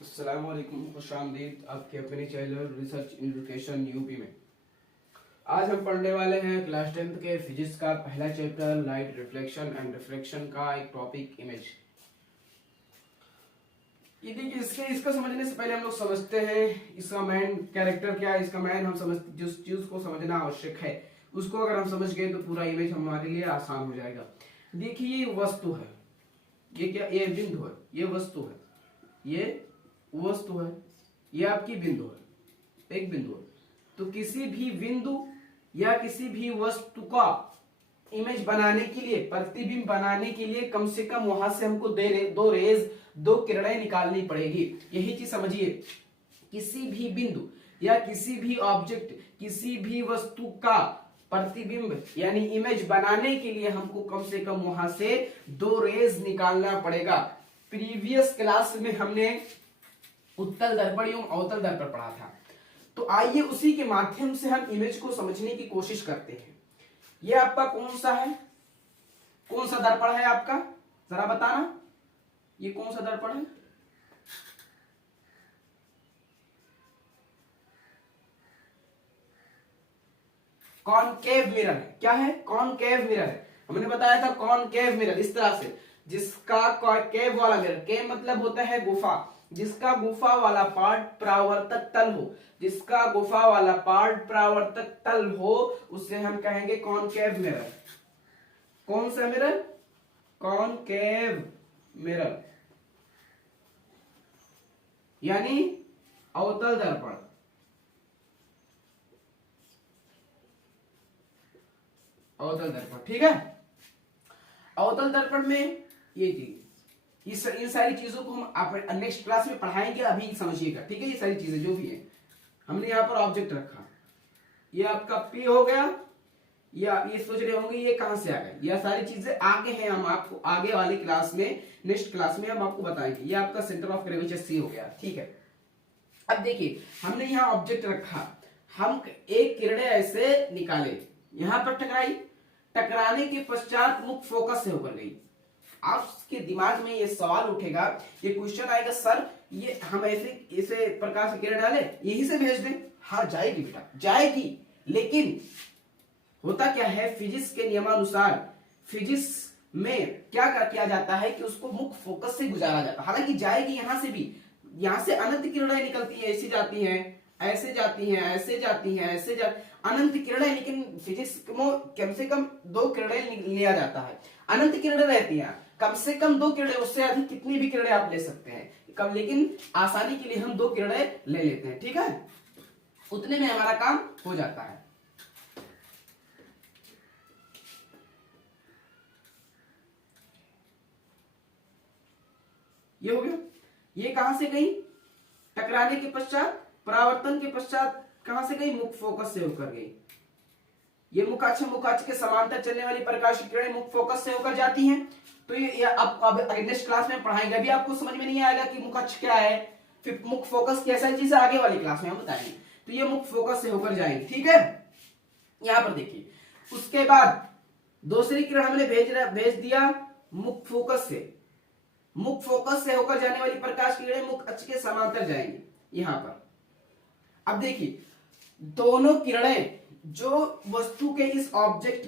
अस्सलाम वालेकुम, खुशामदीद आपके अपने चैनल रिसर्च एजुकेशन यूपी में। आज हम पढ़ने वाले हैं क्लास 10th के फिजिक्स का पहला chapter light reflection and refraction का एक टॉपिक इमेज। ये देखिए, इसका समझने से पहले हम लोग समझते हैं इसका मेन कैरेक्टर क्या है। इसका मेन हम समझ जिस चीज को समझना आवश्यक है उसको अगर हम समझ गए तो पूरा इमेज हमारे लिए आसान हो जाएगा। देखिए, ये वस्तु है, ये क्या, ये बिंदु है, ये वस्तु है, ये वस्तु है, ये आपकी बिंदु है, एक बिंदु है। तो किसी भी बिंदु या किसी भी वस्तु का इमेज बनाने के लिए, प्रतिबिंब बनाने के लिए कम से कम वहां से हमको दो रेज, दो किरणें निकालनी पड़ेगी। यही चीज समझिए, किसी भी बिंदु या किसी भी ऑब्जेक्ट, किसी भी वस्तु का प्रतिबिंब यानी इमेज बनाने के लिए हमको कम से कम वहां से दो रेज निकालना पड़ेगा। प्रीवियस क्लास में हमने उत्तल दर्पण एवं अवतल दर्पण पढ़ा था, तो आइए उसी के माध्यम से हम इमेज को समझने की कोशिश करते हैं। ये आपका कौन सा है, कौन सा दर्पण है आपका, जरा बताना, ये कौन सा दर्पण है? कॉनकेव मिरर है। क्या है? कॉनकेव मिरर है। हमने बताया था कॉनकेव मिरर इस तरह से, जिसका केव वाला मिरर, केव मतलब होता है गुफा, जिसका गुफा वाला पार्ट परावर्तक तल हो, जिसका गुफा वाला पार्ट परावर्तक तल हो उसे हम कहेंगे कॉनकेव मिरर। कौन सा मिरर? कॉनकेव मिरर यानी अवतल दर्पण। अवतल दर्पण, ठीक है। अवतल दर्पण में ये चीज, इन सारी चीजों को हम नेक्स्ट क्लास में पढ़ाएंगे, अभी समझिएगा, ठीक है। ये सारी चीजें जो भी है, हमने यहाँ पर ऑब्जेक्ट रखा, ये आपका P हो गया, या ये सोच रहे होंगे ये कहां से आ गए, ये सारी चीजें आगे हैं, हम आपको आगे वाली क्लास में, नेक्स्ट क्लास में हम आपको बताएंगे। ये आपका सेंटर ऑफ ग्रेविटी C हो गया, ठीक है। अब देखिए, हमने यहाँ ऑब्जेक्ट रखा, हम एक किरणें ऐसे निकाले, यहां पर टकराई, टकराने के पश्चात मुख्य फोकस से होकर गई। आपके दिमाग में ये सवाल उठेगा, ये क्वेश्चन आएगा, सर ये हम ऐसे प्रकाश की किरण डाले यहीं से भेज दें? हाँ जाएगी बेटा, जाएगी, लेकिन होता क्या है, फिजिक्स के नियमानुसार फिजिक्स में क्या किया जाता है कि उसको मुख्य फोकस से गुजारा जाता है। हालांकि जाएगी यहां से भी, यहां से अनंत किरणें निकलती है, ऐसी जाती हैं, ऐसे जाती हैं, ऐसे जाती हैं, ऐसे अनंत किरणें, लेकिन फिजिक्स में कम से कम दो किरणें लिया जाता है। अनंत किरणें रहती हैं, कम से कम दो किरणें, उससे अधिक कितनी भी किरणें आप ले सकते हैं कम, लेकिन आसानी के लिए हम दो किरणें ले लेते हैं, ठीक है। उतने में हमारा काम हो जाता है। ये हो गया, ये कहां से गई? टकराने के पश्चात, परावर्तन के पश्चात कहां से गई? मुख्य फोकस से होकर गई। ये मुखाक्ष के समांतर चलने वाली प्रकाश की किरणें मुख्य फोकस से होकर जाती हैं। तो ये अब नेक्स्ट क्लास में पढ़ाएंगे, अभी आपको समझ में नहीं आएगा कि मुखाक्ष क्या है, फिर मुख्य फोकस कैसा चीज है, आगे वाली क्लास में हम बताएंगे। तो ये मुख्य फोकस से होकर जाएंगे, ठीक है। यहां पर देखिए, उसके बाद दूसरी किरण हमने भेज दिया मुख्य फोकस से, मुख्य फोकस से होकर जाने वाली प्रकाश की किरणें मुख्य अक्ष के समांतर जाएंगी यहां पर। अब देखिए, दोनों किरणें जो वस्तु के इस ऑब्जेक्ट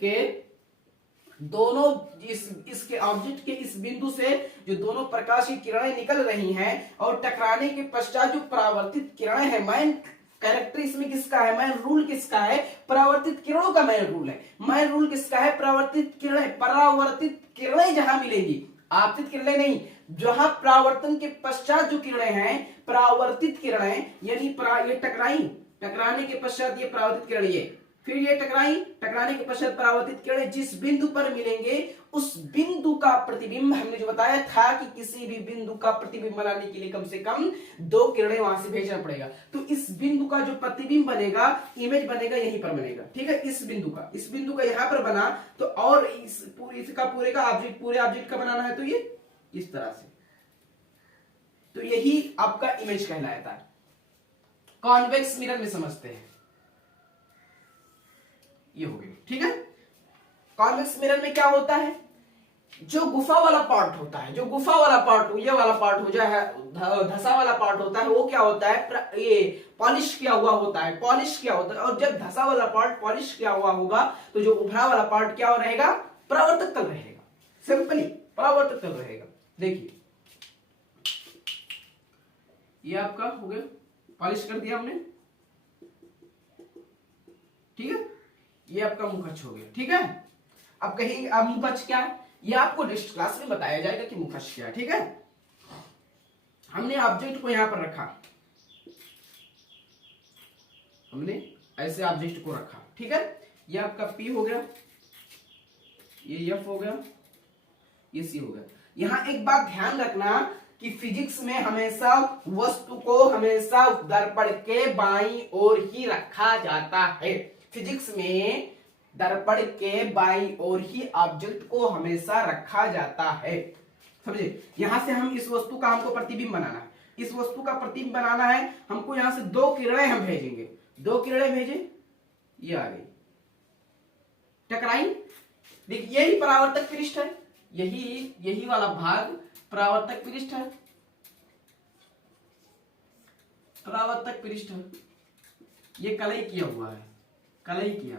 के दोनों इसके ऑब्जेक्ट के इस बिंदु से जो दोनों प्रकाश की किरणें निकल रही हैं और टकराने के पश्चात जो परावर्तित किरणें हैं, मैन कैरेक्टर इसमें किसका है, मैन रूल किसका है? परावर्तित किरणों का मैन रूल है। मैन रूल किसका है? परावर्तित किरणें। परावर्तित किरणें जहां मिलेंगी, आपतित किरणें नहीं, जहां परावर्तन के पश्चात जो किरणें हैं, परावर्तित किरणें यानी ये टकराई, टकराने के पश्चात ये परावर्तित किरणें, ये फिर ये टकराई, टकराने के पश्चात परावर्तित किरणें जिस बिंदु पर मिलेंगे उस बिंदु का प्रतिबिंब, हमने जो बताया था कि किसी भी बिंदु का प्रतिबिंब बनाने के लिए कम से कम दो किरणें वहां से भेजना पड़ेगा। तो इस बिंदु का जो प्रतिबिंब बनेगा, इमेज बनेगा, यहीं पर बनेगा, ठीक है। इस बिंदु का यहां पर बना, तो और इसका पूरे ऑब्जेक्ट का बनाना है, तो ये इस तरह से, तो यही आपका इमेज कहलाता है। कॉन्वेक्स मिरर में समझते हैं, ये हो गई, ठीक है। कॉन्वेक्स मिरर में क्या होता है, जो गुफा वाला पार्ट होता है, जो गुफा वाला पार्ट, ये वाला पार्ट हो जाए, धसा वाला पार्ट होता है, वो क्या होता है, ये पॉलिश किया हुआ होता है, पॉलिश किया होता है। और जब धसा वाला पार्ट पॉलिश किया हुआ होगा तो जो उभरा वाला पार्ट क्या रहेगा, परावर्तक तल रहेगा। सिंपली परावर्तक तल रहेगा। देखिए ये आपका हो गया, पॉलिश कर दिया हमने, ठीक है। ये आपका मुखच्छ हो गया, ठीक है। अब कहीं अब मुखच्छ क्या है, ये आपको नेक्स्ट क्लास में बताया जाएगा कि मुखच्छ क्या है, ठीक है। हमने ऑब्जेक्ट को यहां पर रखा, हमने ऐसे ऑब्जेक्ट को रखा, ठीक है। ये आपका P हो गया, ये F हो गया, ये C हो गया। यहां एक बात ध्यान रखना कि फिजिक्स में हमेशा वस्तु को हमेशा दर्पण के बाईं ओर ही रखा जाता है। फिजिक्स में दर्पण के बाईं ओर ही ऑब्जेक्ट को हमेशा रखा जाता है, समझे। यहां से हम इस वस्तु का हमको प्रतिबिंब बनाना है, इस वस्तु का प्रतिबिंब बनाना है हमको। यहां से दो किरणें हम भेजेंगे, दो किरणें भेजे, ये आ गई, टकराई। देखिए यही परावर्तक पृष्ठ है, यही वाला भाग परावर्तक पृष्ठ है, परावर्तक पृष्ठ है। ये कलई किया हुआ है, कलई किया,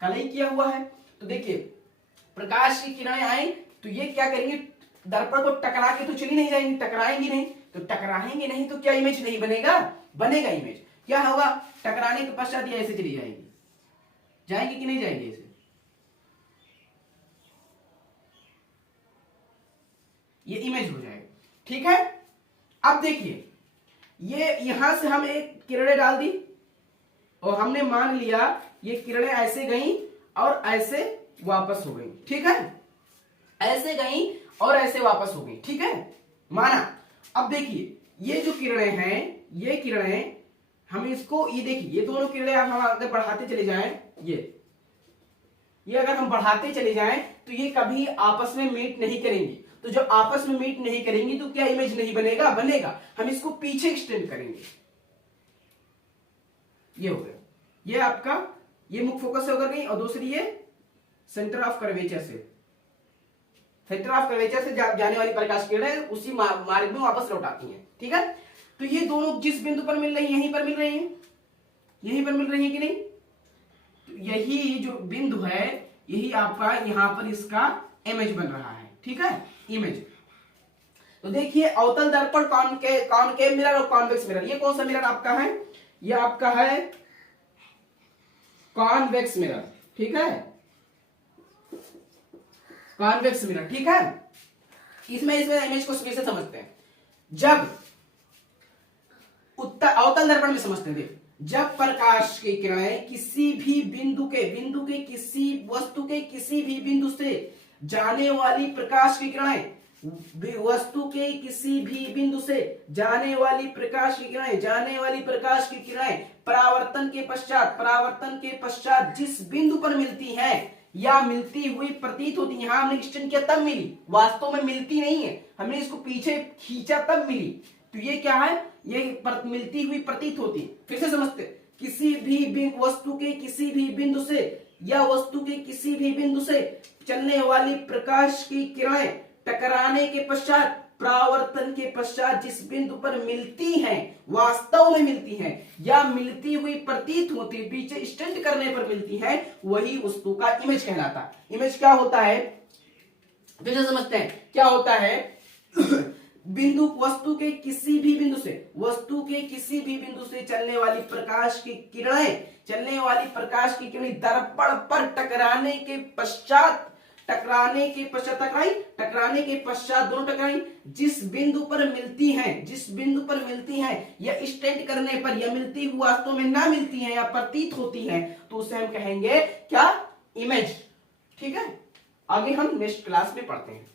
कलई किया हुआ है। तो देखिए प्रकाश की किरणें आई तो ये क्या करेंगे, दर्पण को टकरा के तो चली नहीं जाएंगी, टकराएंगी नहीं, तो टकराएंगे नहीं तो क्या इमेज नहीं बनेगा, बनेगा इमेज। क्या होगा, टकराने के पश्चात ये ऐसे चली जाएंगी, जाएंगी कि नहीं जाएंगी, ऐसे ये इमेज हो जाएगा, ठीक है। अब देखिए ये यहां से हम एक किरणें डाल दी और हमने मान लिया ये किरणें ऐसे गई और ऐसे वापस हो गई, ठीक है, ऐसे गई और ऐसे वापस हो गई, ठीक है, माना। अब देखिए ये जो किरणें हैं, ये किरणें हम इसको, ये देखिए ये दोनों किरणें हम अगर बढ़ाते चले जाएं, ये अगर हम बढ़ाते चले जाएं तो ये कभी आपस में मीट नहीं करेंगी। तो जब आपस में मीट नहीं करेंगी तो क्या इमेज नहीं बनेगा, बनेगा। हम इसको पीछे एक्सटेंड करेंगे, ये हो गया, ये आपका ये मुख्य फोकस से होकर गई, और दूसरी ये सेंटर ऑफ कर्वेचर से, सेंटर ऑफ कर्वेचर से जाने वाली प्रकाश किरणें उसी मार्ग में वापस लौट आती हैं, ठीक है। तो ये दोनों जिस बिंदु पर मिल रही है, यहीं पर मिल रही है, यहीं पर मिल रही है कि नहीं, तो यही जो बिंदु है यही आपका यहां पर इसका इमेज बन रहा है, ठीक है, इमेज। तो देखिए अवतल दर्पण, कॉनकेव मिरर और कॉन्वेक्स मिरर, ये कौन सा मिरर आपका है, ये आपका है कॉन्वेक्स मिरर, ठीक है, कॉन्वेक्स मिरर, ठीक है। इसमें इमेज को कैसे समझते हैं, जब अवतल दर्पण में समझते हैं, जब प्रकाश की किरणें किसी भी बिंदु के किसी वस्तु के किसी भी बिंदु से जाने वाली प्रकाश की किरणें, वस्तु के किसी भी बिंदु से जाने वाली प्रकाश की किरणें परावर्तन के पश्चात जिस बिंदु पर मिलती हैं या मिलती हुई प्रतीत होती है, यहां हमने एक्सटेंड किया तब मिली, वास्तव में मिलती नहीं है, हमने इसको पीछे खींचा तब मिली। तो ये क्या है, ये मिलती हुई प्रतीत होती। फिर से समझते, किसी भी वस्तु के किसी भी बिंदु से या वस्तु के किसी भी बिंदु से चलने वाली प्रकाश की किरणें टकराने के पश्चात, परावर्तन के पश्चात जिस बिंदु पर मिलती हैं, वास्तव में मिलती हैं या मिलती हुई प्रतीत होती, पीछे स्टेंड करने पर मिलती हैं, वही वस्तु का इमेज कहलाता है। इमेज क्या होता है, फिर से समझते हैं क्या होता है। वस्तु के किसी भी बिंदु से चलने वाली प्रकाश की किरणें दर्पण पर टकराने के पश्चात दोनों टकराई, जिस बिंदु पर मिलती हैं या स्टेंड करने पर या मिलती हुई वास्तव में ना मिलती हैं या प्रतीत होती हैं, तो उसे हम कहेंगे क्या, इमेज, ठीक है। आगे हम नेक्स्ट क्लास में पढ़ते हैं।